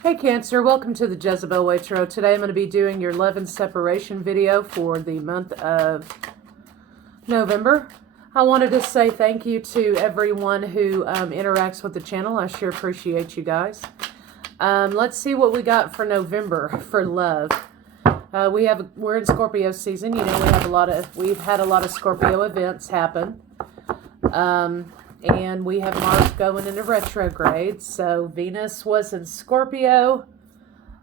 Hey Cancer, welcome to the Jezebel Way Tarot. Today I'm going to be doing your love and separation video for the month of November. I wanted to say thank you to everyone who interacts with the channel. I sure appreciate you guys. Let's see what we got for November for love. We're in Scorpio season. You know, we've had a lot of Scorpio events happen. And we have Mars going into retrograde. So Venus was in Scorpio.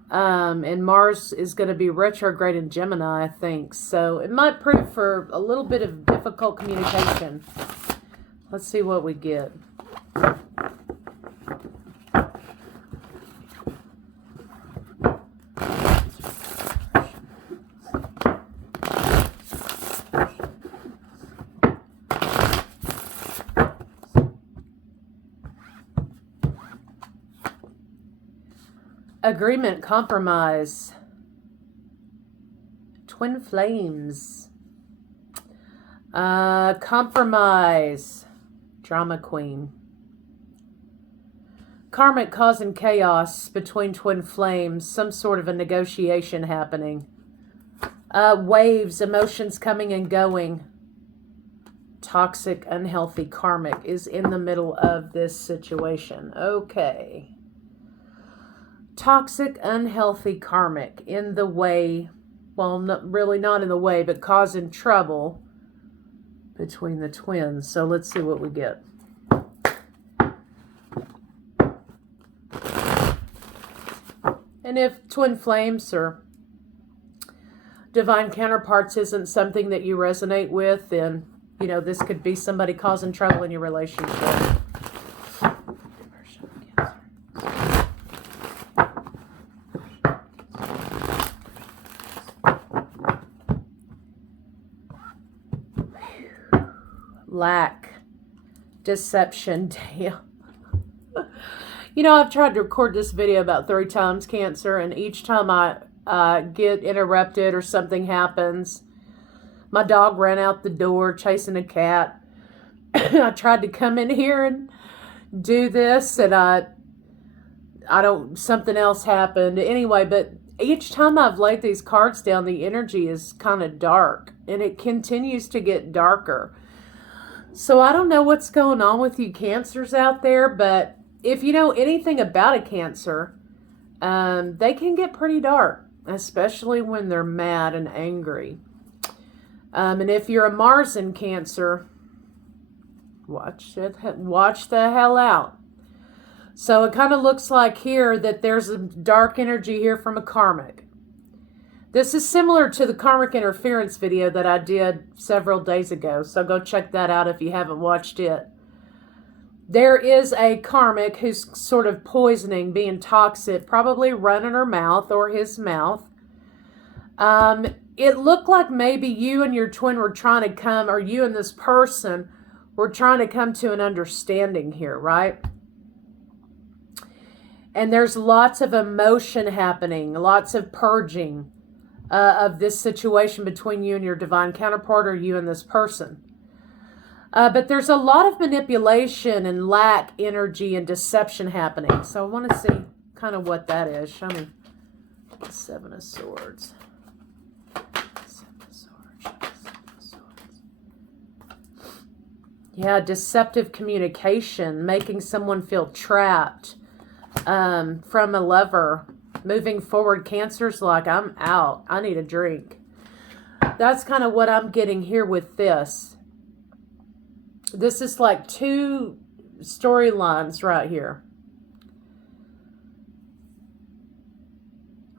And Mars is going to be retrograde in Gemini, I think. So it might prove for a little bit of difficult communication. Let's see what we get. Agreement, compromise, twin flames, compromise, drama queen, karmic causing chaos between twin flames, some sort of a negotiation happening, waves, emotions coming and going, toxic, unhealthy, karmic is in the middle of this situation. Okay. Toxic, unhealthy, karmic in the way, well, really not in the way, but causing trouble between the twins. So let's see what we get. And if twin flames or divine counterparts isn't something that you resonate with, then, you know, this could be somebody causing trouble in your relationship. Lack, deception, damn. You know, I've tried to record this video about 3 times, Cancer, and each time I get interrupted or something happens. My dog ran out the door chasing a cat. I tried to come in here and do this, and something else happened. Anyway, but each time I've laid these cards down, the energy is kind of dark, and it continues to get darker. So I don't know what's going on with you Cancers out there, but if you know anything about a Cancer, they can get pretty dark, especially when they're mad and angry. And if you're a Mars in Cancer, watch the hell out. So it kind of looks like here that there's a dark energy here from a karmic. This is similar to the karmic interference video that I did several days ago, so go check that out if you haven't watched it. There is a karmic who's sort of poisoning, being toxic, probably running her mouth or his mouth. It looked like maybe you and your twin were trying to come, or you and this person were trying to come to an understanding here, right? And there's lots of emotion happening, lots of purging of this situation between you and your divine counterpart, or you and this person. But there's a lot of manipulation and lack energy and deception happening. So I want to see kind of what that is. Show me the 7 of Swords. 7 of Swords. Show me 7 of Swords. Yeah, deceptive communication, making someone feel trapped from a lover. Moving forward, Cancer's like, I'm out. I need a drink. That's kind of what I'm getting here with this. This is like 2 storylines right here.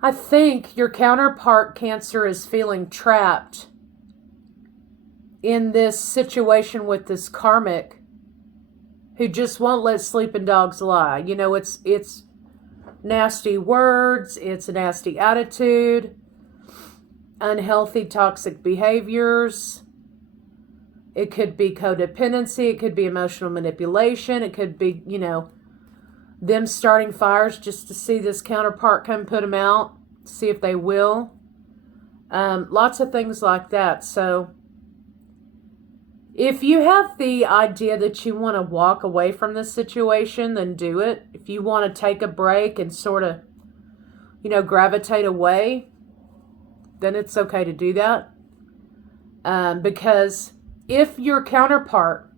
I think your counterpart, Cancer, is feeling trapped in this situation with this karmic who just won't let sleeping dogs lie. You know, it's nasty words, it's a nasty attitude, unhealthy, toxic behaviors. It could be codependency, it could be emotional manipulation, it could be, you know, them starting fires just to see this counterpart come put them out, see if they will. Lots of things like that. So if you have the idea that you want to walk away from this situation, then do it. If you want to take a break and sort of gravitate away, then it's okay to do that. Because if your counterpart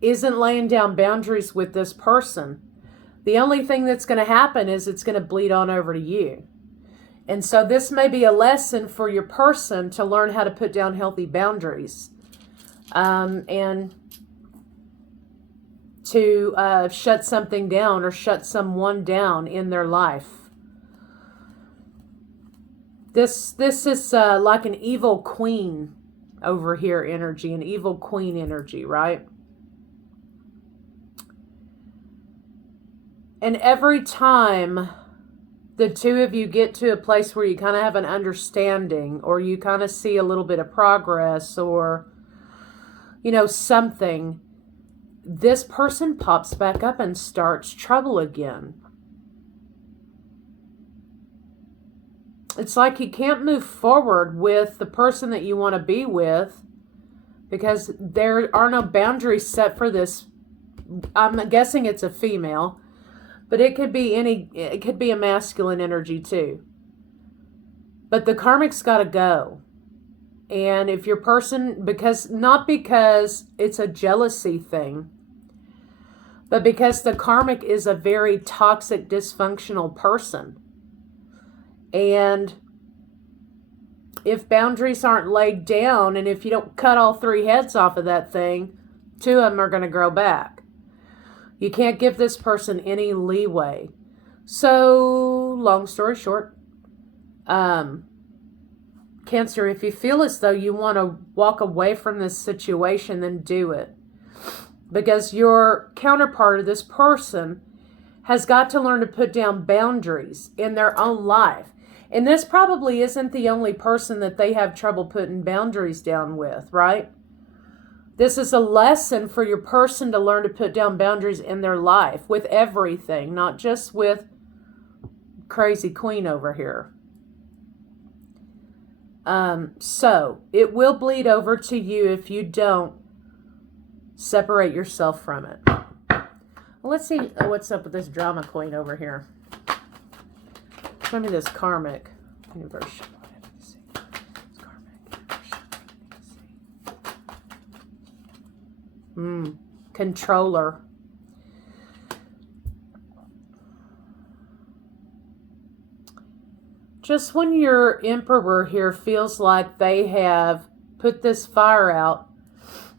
isn't laying down boundaries with this person, the only thing that's going to happen is it's going to bleed on over to you. And so this may be a lesson for your person to learn how to put down healthy boundaries. And to shut something down or shut someone down in their life. This is like an evil queen over here energy, an evil queen energy, right? And every time the two of you get to a place where you kind of have an understanding, or you kind of see a little bit of progress, or, something, this person pops back up and starts trouble again. It's like you can't move forward with the person that you want to be with because there are no boundaries set for this. I'm guessing it's a female, but it could be a masculine energy too. But the karmic's got to go. And if your person, not because it's a jealousy thing, but because the karmic is a very toxic, dysfunctional person. And if boundaries aren't laid down, and if you don't cut all three heads off of that thing, two of them are going to grow back. You can't give this person any leeway. So, long story short, Cancer, if you feel as though you want to walk away from this situation, then do it. Because your counterpart, or this person, has got to learn to put down boundaries in their own life. And this probably isn't the only person that they have trouble putting boundaries down with, right? This is a lesson for your person to learn to put down boundaries in their life with everything, not just with crazy queen over here. So it will bleed over to you if you don't separate yourself from it. Well, let's see what's up with this drama queen over here. Show me this karmic universe. Controller. Just when your emperor here feels like they have put this fire out,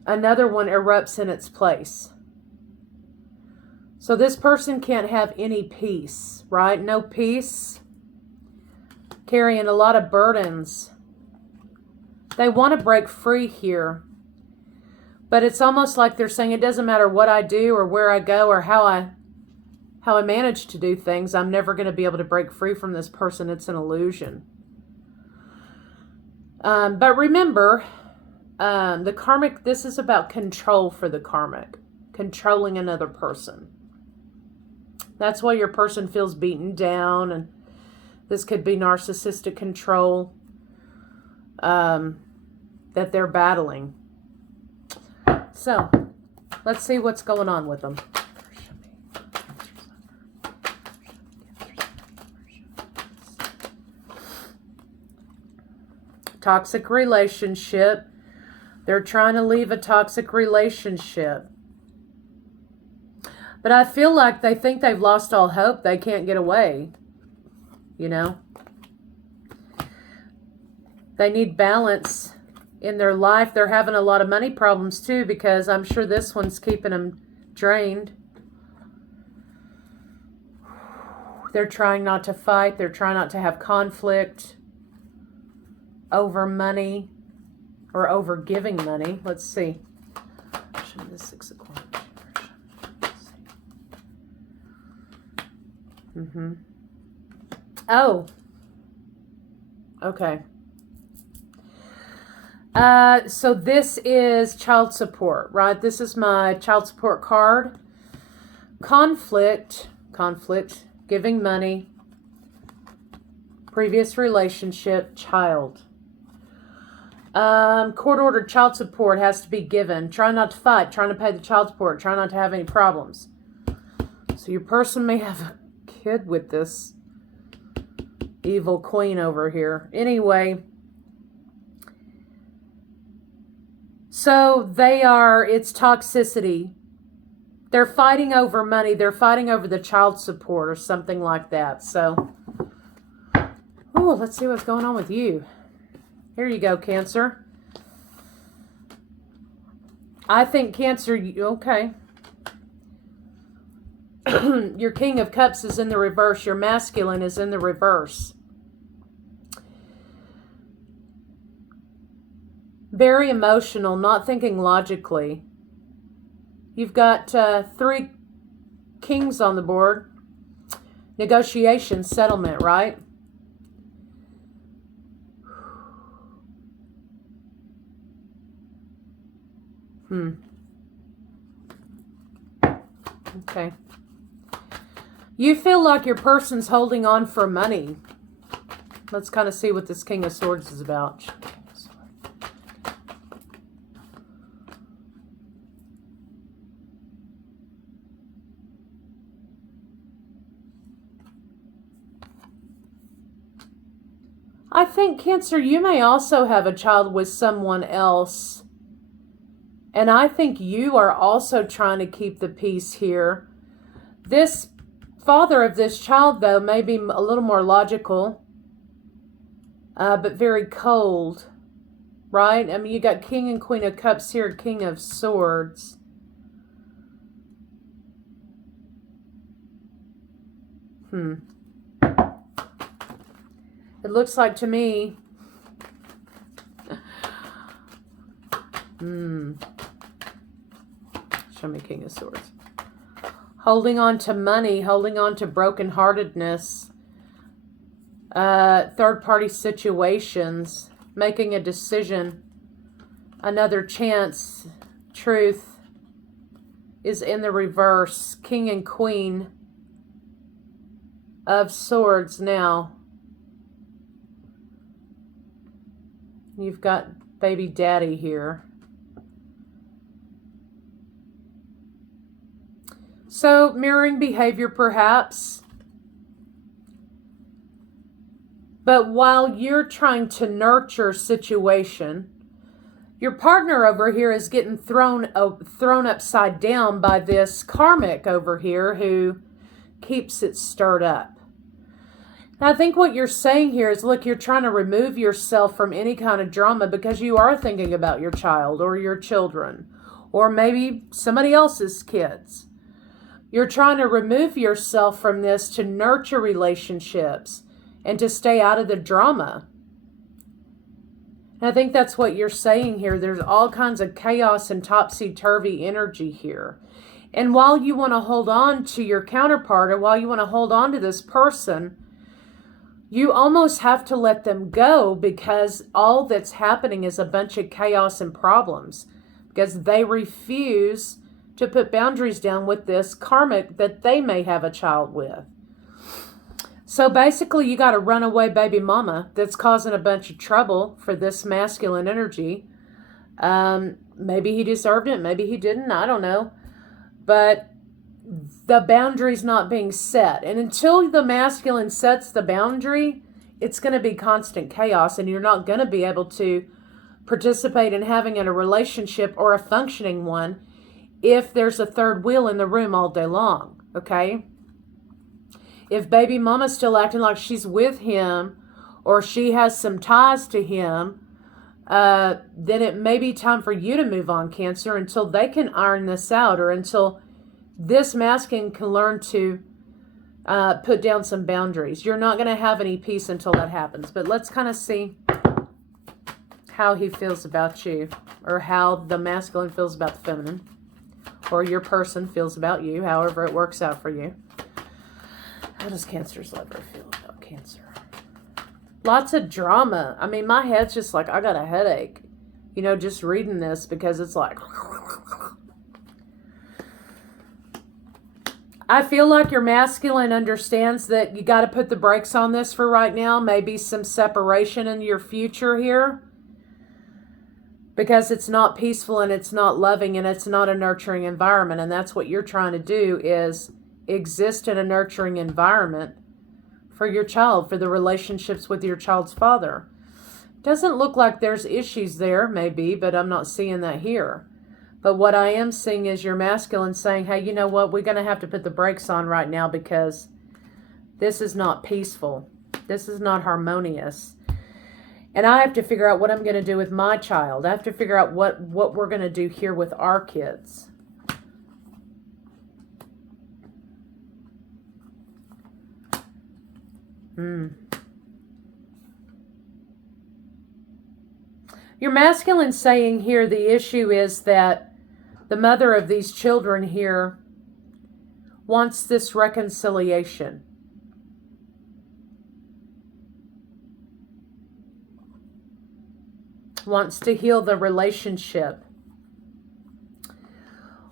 another one erupts in its place. So this person can't have any peace, right? No peace. Carrying a lot of burdens. They want to break free here. But it's almost like they're saying it doesn't matter what I do or where I go or how I manage to do things, I'm never going to be able to break free from this person. It's an illusion. But remember, the karmic, this is about control for the karmic. Controlling another person. That's why your person feels beaten down, and this could be narcissistic control that they're battling. So, let's see what's going on with them. Toxic relationship. They're trying to leave a toxic relationship. But I feel like they think they've lost all hope. They can't get away. You know? They need balance in their life. They're having a lot of money problems too, because I'm sure this one's keeping them drained. They're trying not to fight. They're trying not to have conflict over money or over giving money. Let's see. Show me the Six of Coins. Oh. Okay. So this is child support, right? This is my child support card. Conflict, giving money, previous relationship, child. Court-ordered child support has to be given. Try not to fight. Trying to pay the child support. Try not to have any problems. So your person may have a kid with this Evil queen over here. Anyway. So it's toxicity. They're fighting over money. They're fighting over the child support or something like that. So, oh, let's see what's going on with you. Here you go, Cancer. I think Cancer, okay. Your King of Cups is in the reverse. Your masculine is in the reverse. Very emotional, not thinking logically. You've got 3 kings on the board. Negotiation, settlement, right? Okay. You feel like your person's holding on for money. Let's kind of see what this King of Swords is about. I think, Cancer, you may also have a child with someone else. And I think you are also trying to keep the peace here. This father of this child, though, may be a little more logical, but very cold, right? I mean, you got King and Queen of Cups here, King of Swords. It looks like to me, show me King of Swords. Holding on to money, holding on to brokenheartedness, third-party situations, making a decision, another chance, truth is in the reverse. King and Queen of Swords now. You've got baby daddy here. So, mirroring behavior perhaps. But while you're trying to nurture situation, your partner over here is getting thrown upside down by this karmic over here who keeps it stirred up. Now, I think what you're saying here is, look, you're trying to remove yourself from any kind of drama because you are thinking about your child or your children or maybe somebody else's kids. You're trying to remove yourself from this to nurture relationships and to stay out of the drama. And I think that's what you're saying here. There's all kinds of chaos and topsy-turvy energy here. And while you want to hold on to your counterpart, or while you want to hold on to this person, you almost have to let them go because all that's happening is a bunch of chaos and problems because they refuse to put boundaries down with this karmic that they may have a child with. So basically, you got a runaway baby mama that's causing a bunch of trouble for this masculine energy. Maybe he deserved it. Maybe he didn't. I don't know. But the boundary's not being set. And until the masculine sets the boundary, it's going to be constant chaos. And you're not going to be able to participate in having a relationship or a functioning one if there's a third wheel in the room all day long. Okay? If baby mama's still acting like she's with him or she has some ties to him, then it may be time for you to move on, Cancer, until they can iron this out or until this masculine can learn to put down some boundaries. You're not going to have any peace until that happens. But let's kind of see how he feels about you, or how the masculine feels about the feminine, or your person feels about you, however it works out for you. How does Cancer's lover feel about Cancer? Lots of drama. I mean, my head's just like, I got a headache, you know, just reading this, because it's like, I feel like your masculine understands that you got to put the brakes on this for right now. Maybe some separation in your future here, because it's not peaceful and it's not loving and it's not a nurturing environment. And that's what you're trying to do, is exist in a nurturing environment for your child, for the relationships with your child's father. Doesn't look like there's issues there, maybe, but I'm not seeing that here. But what I am seeing is your masculine saying, hey, you know what? We're going to have to put the brakes on right now because this is not peaceful. This is not harmonious. And I have to figure out what I'm going to do with my child. I have to figure out what we're going to do here with our kids. Your masculine saying here, the issue is that the mother of these children here wants this reconciliation. Wants to heal the relationship.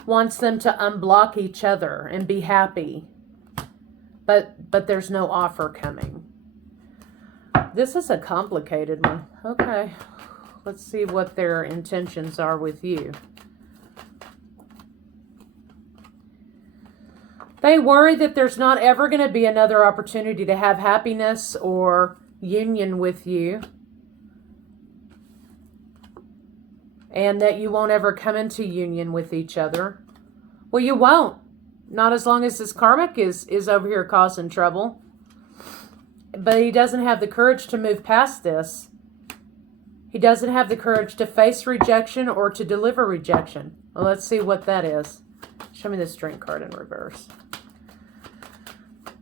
Wants them to unblock each other and be happy. But there's no offer coming. This is a complicated one. Okay. Let's see what their intentions are with you. They worry that there's not ever going to be another opportunity to have happiness or union with you. And that you won't ever come into union with each other. Well, you won't. Not as long as this karmic is over here causing trouble. But he doesn't have the courage to move past this. He doesn't have the courage to face rejection or to deliver rejection. Well, let's see what that is. Show me the Strength card in reverse.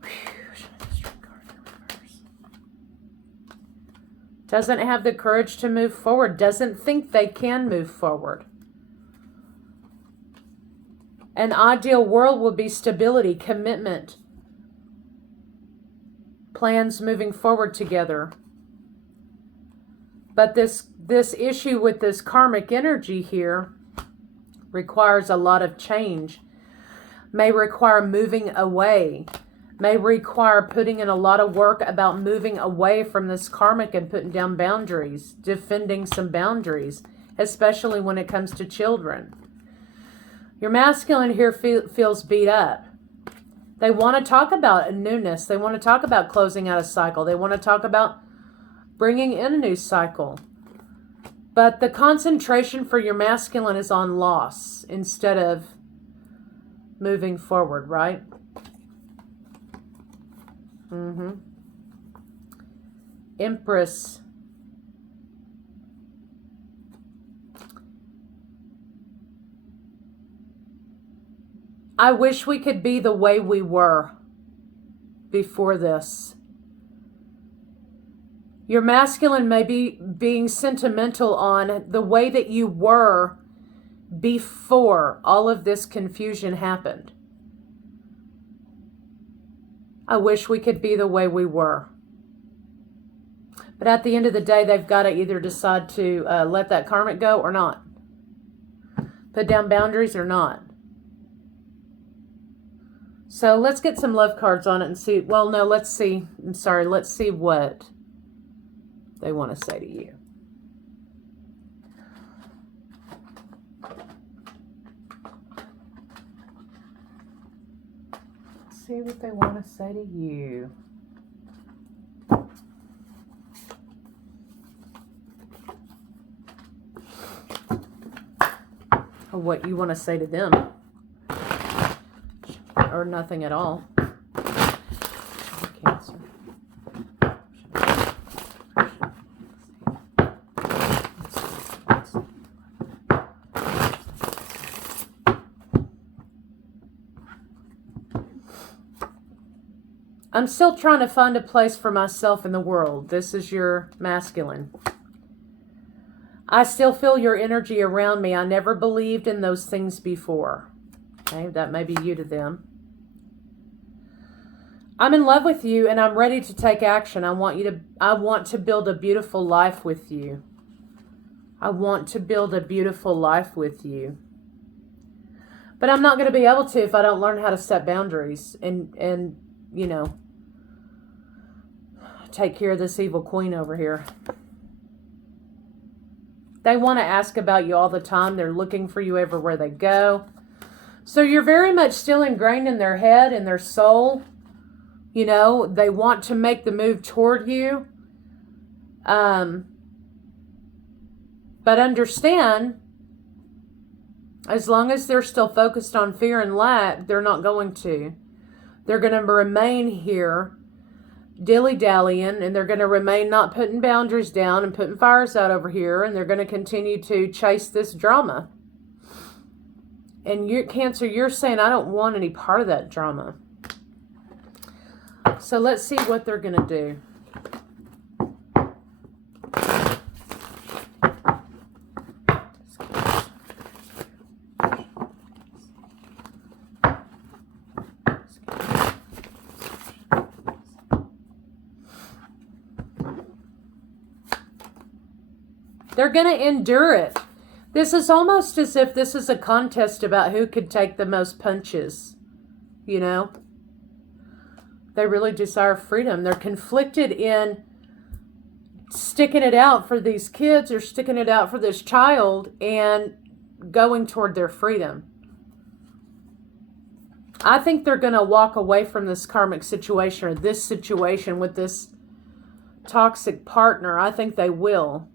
Show me the Strength card in reverse. Doesn't have the courage to move forward. Doesn't think they can move forward. An ideal world would be stability, commitment, plans moving forward together. But this issue with this karmic energy here requires a lot of change. May require moving away. May require putting in a lot of work about moving away from this karmic and putting down boundaries, defending some boundaries, especially when it comes to children. Your masculine here feels beat up. They want to talk about a newness. They want to talk about closing out a cycle. They want to talk about bringing in a new cycle. But the concentration for your masculine is on loss instead of moving forward, right? Empress. I wish we could be the way we were before this. Your masculine may be being sentimental on the way that you were before all of this confusion happened. I wish we could be the way we were. But at the end of the day, they've got to either decide to let that karmic go or not. Put down boundaries or not. So let's get some love cards on it and see. Well, no, let's see. I'm sorry. Let's see what they want to say to you. Let's see what they want to say to you. Or what you want to say to them. Or nothing at all. Cancer. I'm still trying to find a place for myself in the world. This is your masculine. I still feel your energy around me. I never believed in those things before. Okay, that may be you to them. I'm in love with you and I'm ready to take action. I want to build a beautiful life with you. I want to build a beautiful life with you. But I'm not going to be able to if I don't learn how to set boundaries and you know, take care of this evil queen over here. They want to ask about you all the time. They're looking for you everywhere they go. So you're very much still ingrained in their head, in their soul, You know, they want to make the move toward you. But understand, as long as they're still focused on fear and lack, they're not going to. They're going to remain here dilly-dallying, and they're going to remain not putting boundaries down and putting fires out over here, and they're going to continue to chase this drama. And you, Cancer, you're saying, I don't want any part of that drama. So let's see what they're going to do. They're going to endure it. This is almost as if this is a contest about who could take the most punches. You know? They really desire freedom. They're conflicted in sticking it out for these kids or sticking it out for this child and going toward their freedom. I think they're going to walk away from this karmic situation or this situation with this toxic partner. I think they will.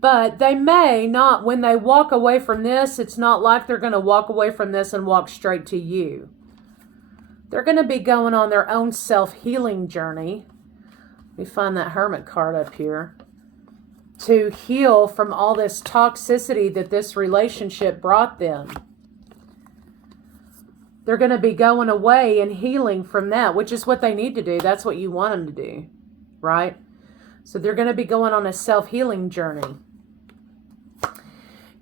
But they may not, when they walk away from this, it's not like they're going to walk away from this and walk straight to you. They're going to be going on their own self-healing journey. Let me find that Hermit card up here. To heal from all this toxicity that this relationship brought them. They're going to be going away and healing from that, which is what they need to do. That's what you want them to do, right? So they're going to be going on a self-healing journey.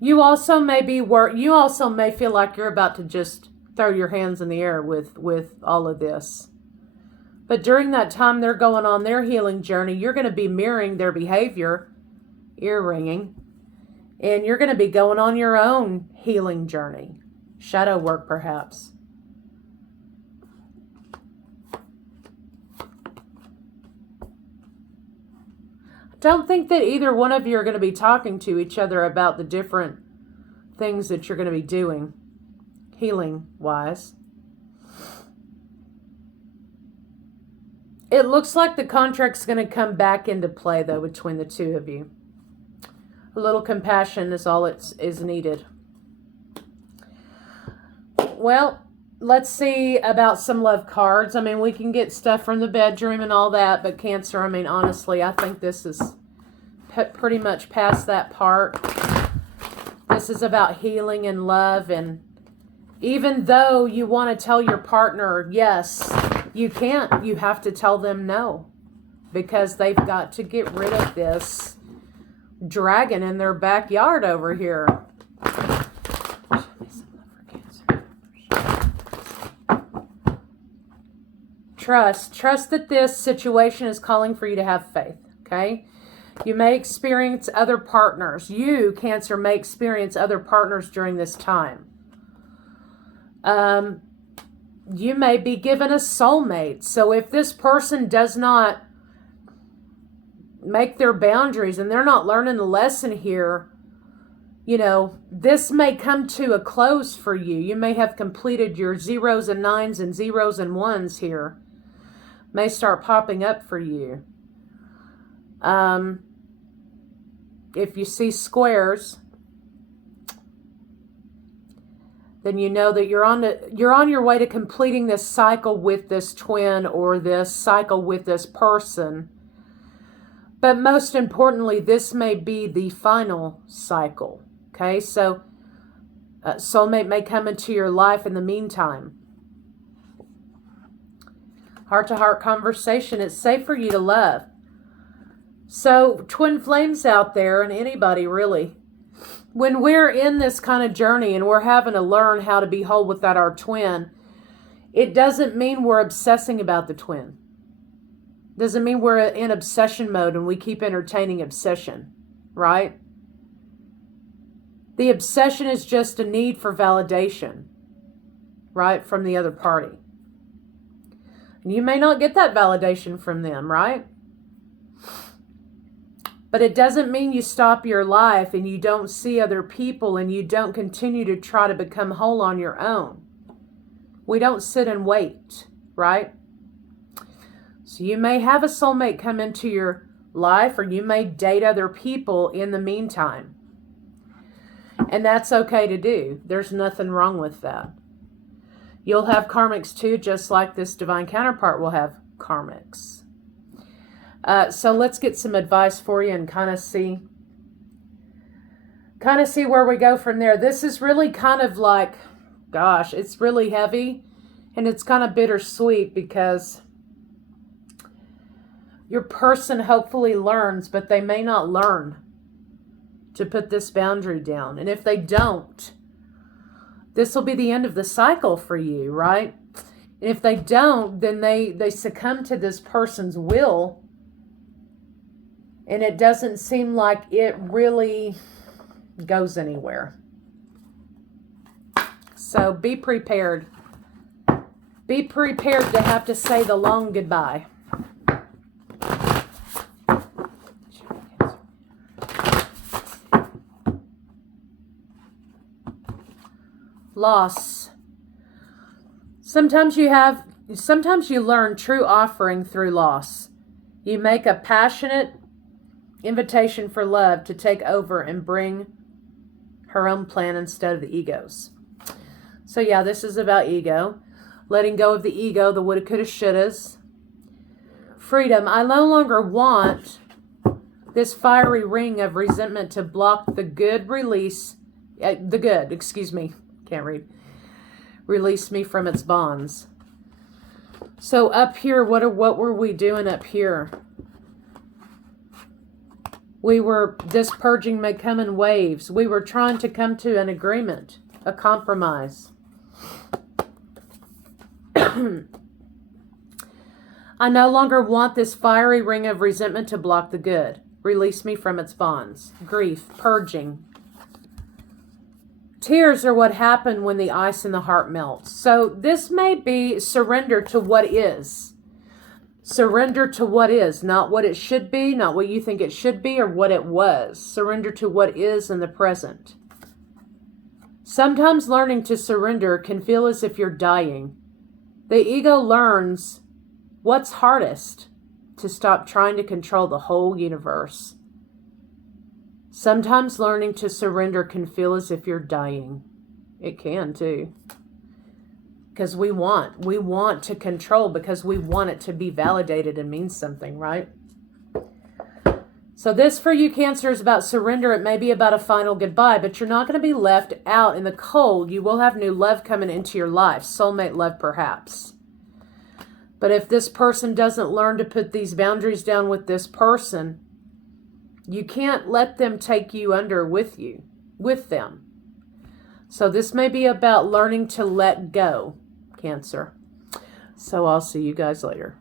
You also may feel like you're about to just throw your hands in the air with all of this. But during that time they're going on their healing journey, you're going to be mirroring their behavior, ear ringing, and you're going to be going on your own healing journey. Shadow work, perhaps. Don't think that either one of you are going to be talking to each other about the different things that you're going to be doing, healing-wise. It looks like the contract's going to come back into play, though, between the two of you. A little compassion is all it is needed. Well, let's see about some love cards. I mean, we can get stuff from the bedroom and all that, but Cancer, I mean, honestly, I think this is pretty much past that part. This is about healing and love, and even though you want to tell your partner yes, you can't. You have to tell them no, because they've got to get rid of this dragon in their backyard over here. Trust that this situation is calling for you to have faith, okay? You may experience other partners. You, Cancer, may experience other partners during this time. You may be given a soulmate. So if this person does not make their boundaries and they're not learning the lesson here, you know, this may come to a close for you. You may have completed your 0s and 9s and 0s and 1s here. May start popping up for you. If you see squares, then you know that you're on your way to completing this cycle with this twin or this cycle with this person. But most importantly, this may be the final cycle. Okay, so a soulmate may come into your life in the meantime. Heart-to-heart conversation. It's safe for you to love. So, twin flames out there, and anybody really, when we're in this kind of journey and we're having to learn how to be whole without our twin, it doesn't mean we're obsessing about the twin. Doesn't mean we're in obsession mode and we keep entertaining obsession, right? The obsession is just a need for validation, right, from the other party. And you may not get that validation from them, right? But it doesn't mean you stop your life and you don't see other people and you don't continue to try to become whole on your own. We don't sit and wait, right? So you may have a soulmate come into your life, or you may date other people in the meantime. And that's okay to do. There's nothing wrong with that. You'll have karmics too, just like this divine counterpart will have karmics. So let's get some advice for you and kind of see where we go from there. This is really kind of like, gosh, it's really heavy, and it's kind of bittersweet because your person hopefully learns, but they may not learn to put this boundary down. And if they don't, this will be the end of the cycle for you, right? And if they don't, then they succumb to this person's will, and it doesn't seem like it really goes anywhere. So be prepared. Be prepared to have to say the long goodbye. Loss. Sometimes you learn true offering through loss. You make a passionate invitation for love to take over and bring her own plan instead of the ego's. So yeah, this is about ego. Letting go of the ego, the woulda, coulda, shouldas. Freedom. I no longer want this fiery ring of resentment to block the good release. Can't read. Release me from its bonds. So up here, what were we doing up here? This purging may come in waves. We were trying to come to an agreement, a compromise. I no longer want this fiery ring of resentment to block the good. Release me from its bonds. Grief, purging. Tears are what happen when the ice in the heart melts. So this may be surrender to what is. Surrender to what is, not what it should be, not what you think it should be, or what it was. Surrender to what is in the present. Sometimes learning to surrender can feel as if you're dying. The ego learns what's hardest: to stop trying to control the whole universe. Sometimes learning to surrender can feel as if you're dying. It can too. Because we want to control, because we want it to be validated and mean something, right? So this for you, Cancer, is about surrender. It may be about a final goodbye, but you're not going to be left out in the cold. You will have new love coming into your life. Soulmate love, perhaps. But if this person doesn't learn to put these boundaries down with this person, you can't let them take you under with them. So this may be about learning to let go, Cancer. So I'll see you guys later.